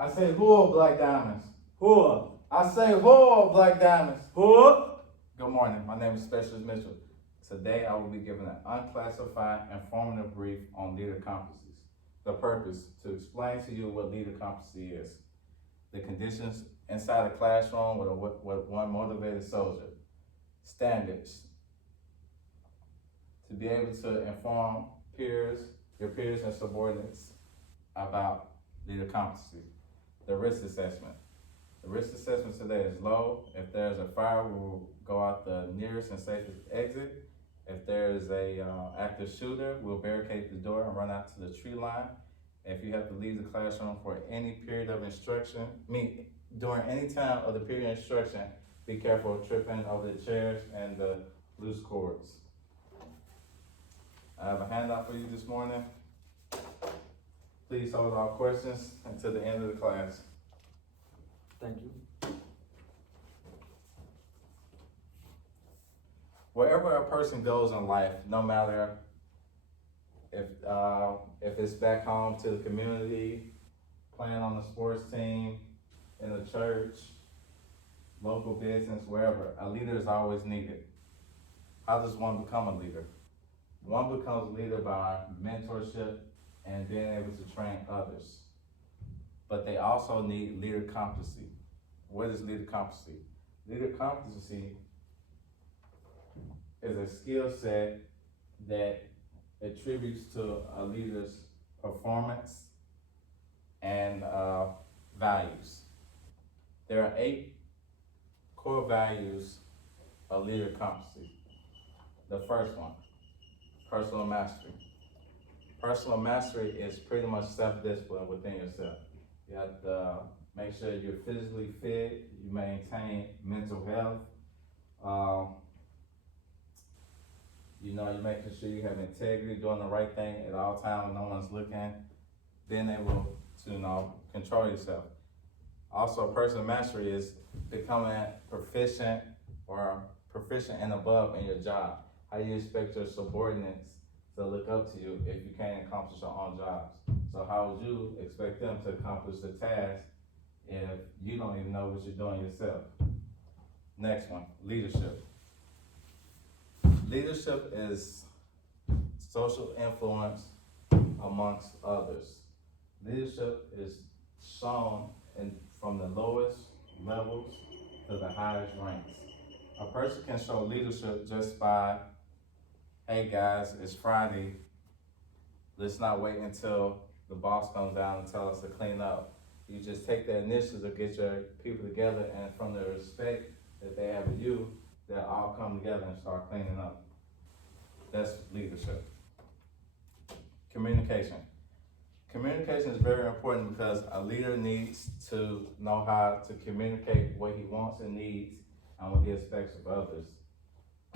I say who Black Diamonds. Who? I say who Black Diamonds. Who? Good morning. My name is Specialist Mitchell. Today I will be giving an unclassified informative brief on leader competencies. The purpose, to explain to you what leader competency is. The conditions inside a classroom with one motivated soldier. Standards. To be able to inform your peers and subordinates about leader competency. The risk assessment. The risk assessment today is low. If there's a fire, we will go out the nearest and safest exit. If there's a active shooter, we'll barricade the door and run out to the tree line. If you have to leave the classroom for any period of instruction, during any time of the period of instruction, be careful of tripping over the chairs and the loose cords. I have a handout for you this morning. Please hold all questions until the end of the class. Thank you. Wherever a person goes in life, no matter if it's back home to the community, playing on the sports team, in the church, local business, wherever, a leader is always needed. How does one become a leader? One becomes a leader by mentorship and being able to train others. But they also need leader competency. What is leader competency? Leader competency is a skill set that attributes to a leader's performance and values. There are 8 core values of leader competency. The first one, personal mastery. Personal mastery is pretty much self-discipline within yourself. You have to make sure you're physically fit, you maintain mental health. You're making sure you have integrity, doing the right thing at all times when no one's looking, being able to control yourself. Also, personal mastery is becoming proficient and above in your job. How you expect your subordinates to look up to you if you can't accomplish your own jobs? So how would you expect them to accomplish the task if you don't even know what you're doing yourself? Next one, leadership. Leadership is social influence amongst others. Leadership is shown from the lowest levels to the highest ranks. A person can show leadership just by, hey guys, it's Friday. Let's not wait until the boss comes down and tell us to clean up. You just take the initiative to get your people together, and from the respect that they have for you, they'll all come together and start cleaning up. That's leadership. Communication. Communication is very important because a leader needs to know how to communicate what he wants and needs and what he expects of others.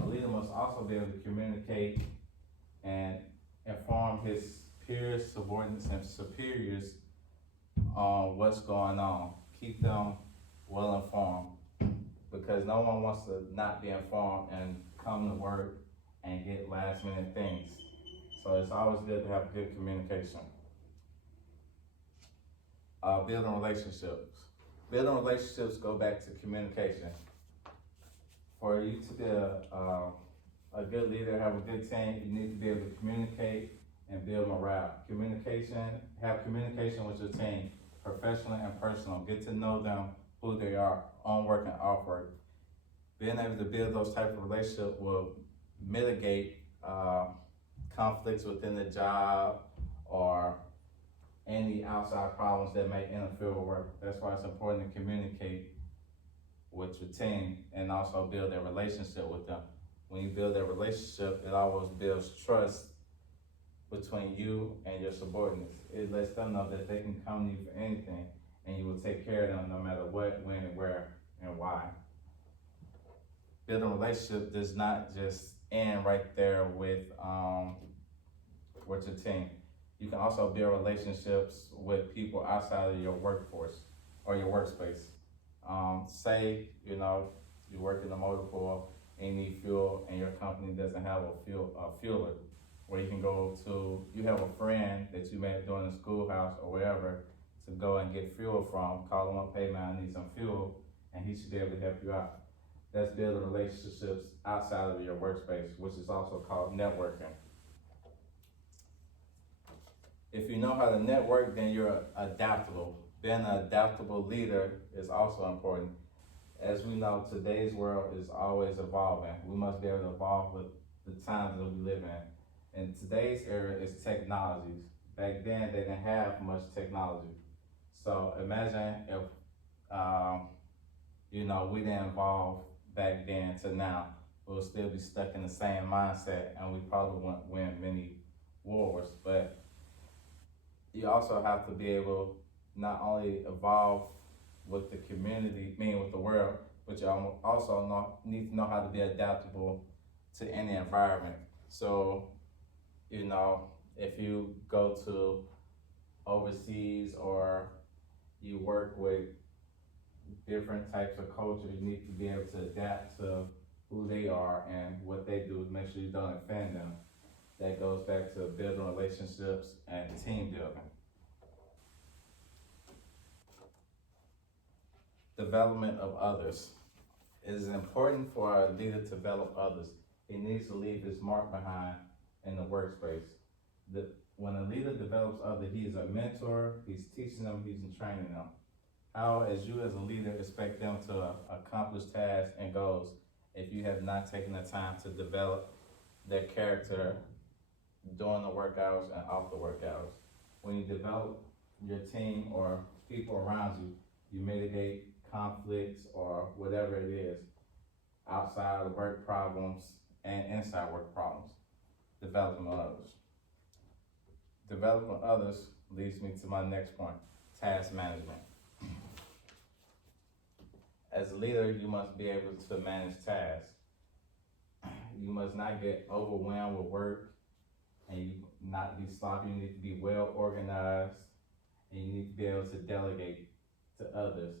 A leader must also be able to communicate and inform his peers, subordinates, and superiors on what's going on. Keep them well informed, because no one wants to not be informed and come to work and get last minute things. So it's always good to have good communication. Building relationships. Building relationships go back to communication. For you to be a good leader, have a good team, you need to be able to communicate and build morale. Have communication with your team, professional and personal. Get to know them, who they are, on work and off work. Being able to build those type of relationships will mitigate conflicts within the job or any outside problems that may interfere with work. That's why it's important to communicate with your team and also build a relationship with them. When you build that relationship, it always builds trust between you and your subordinates. It lets them know that they can come to you for anything and you will take care of them no matter what, when, where, and why. Building a relationship does not just end right there with your team. You can also build relationships with people outside of your workforce or your workspace. Say, you work in the motor pool and you need fuel and your company doesn't have a fueler where you can go to, you have a friend that you met during the schoolhouse or wherever to go and get fuel from, call him up, hey man, I need some fuel, and he should be able to help you out. That's building relationships outside of your workspace, which is also called networking. If you know how to network, then you're adaptable. Being an adaptable leader is also important. As we know, today's world is always evolving. We must be able to evolve with the times that we live in. In today's era, it's technologies. Back then, they didn't have much technology. So imagine if, we didn't evolve back then to now. We'll still be stuck in the same mindset, and we probably won't win many wars. But you also have to be able not only evolve with the community, meaning with the world, but you also need to know how to be adaptable to any environment. So, if you go to overseas or you work with different types of culture, you need to be able to adapt to who they are and what they do. Make sure you don't offend them. That goes back to building relationships and team building. Development of others. It is important for our leader to develop others. He needs to leave his mark behind in the workspace. When a leader develops others, he is a mentor, he's teaching them, he's training them. How, as you as a leader, expect them to accomplish tasks and goals if you have not taken the time to develop their character during the work hours and off the work hours? When you develop your team or people around you, you mitigate conflicts or whatever it is, outside of work problems and inside work problems. Developing others. Developing others leads me to my next point, task management. As a leader, you must be able to manage tasks. You must not get overwhelmed with work, and you not be sloppy. You need to be well organized, and you need to be able to delegate to others.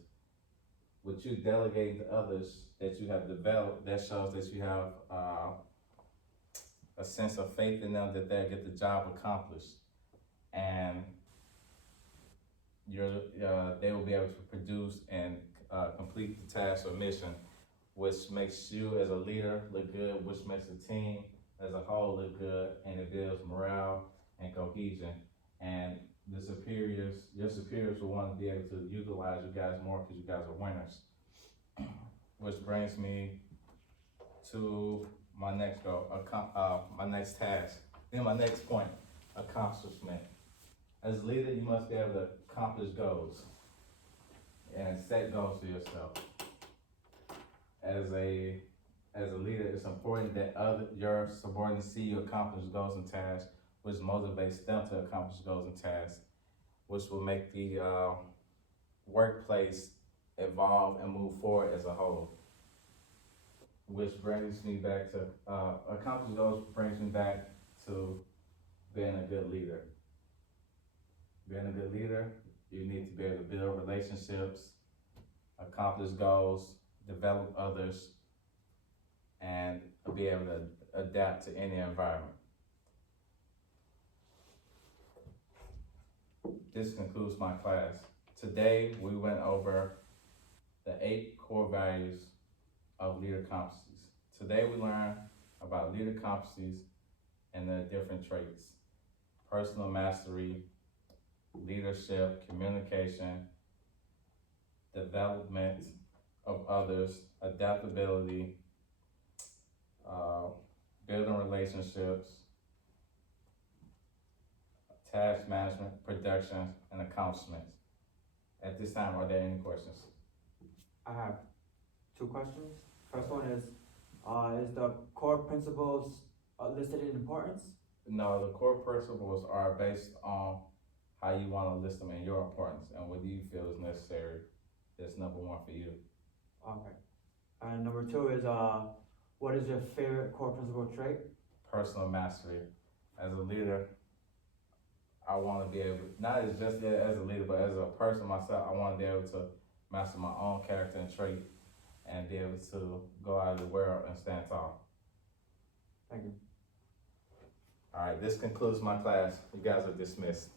With you delegating to others that you have developed, that shows that you have a sense of faith in them that they'll get the job accomplished, and they will be able to produce and complete the task or mission, which makes you as a leader look good, which makes the team as a whole look good, and it builds morale and cohesion. And your superiors will want to be able to utilize you guys more because you guys are winners. Which brings me to my next goal, my next task, then my next point, accomplishment. As a leader, you must be able to accomplish goals and set goals for yourself. As a leader, it's important that your subordinates see you accomplish goals and tasks, which motivates them to accomplish goals and tasks, which will make the workplace evolve and move forward as a whole. Which brings me back to, accomplish goals brings me back to being a good leader. Being a good leader, you need to be able to build relationships, accomplish goals, develop others, and be able to adapt to any environment. This concludes my class. Today, we went over the 8 core values of leader competencies. Today, we learned about leader competencies and their different traits: personal mastery, leadership, communication, development of others, adaptability, building relationships, task management, production, and accomplishments. At this time, are there any questions? I have 2 questions. First one is the core principles listed in importance? No, the core principles are based on how you want to list them in your importance and what you feel is necessary. That's number 1 for you. Okay. And number 2 is what is your favorite core principle trait? Personal mastery. As a leader, I want to be able, not as just as a leader, but as a person myself, I want to be able to master my own character and trait and be able to go out of the world and stand tall. Thank you. All right, this concludes my class. You guys are dismissed.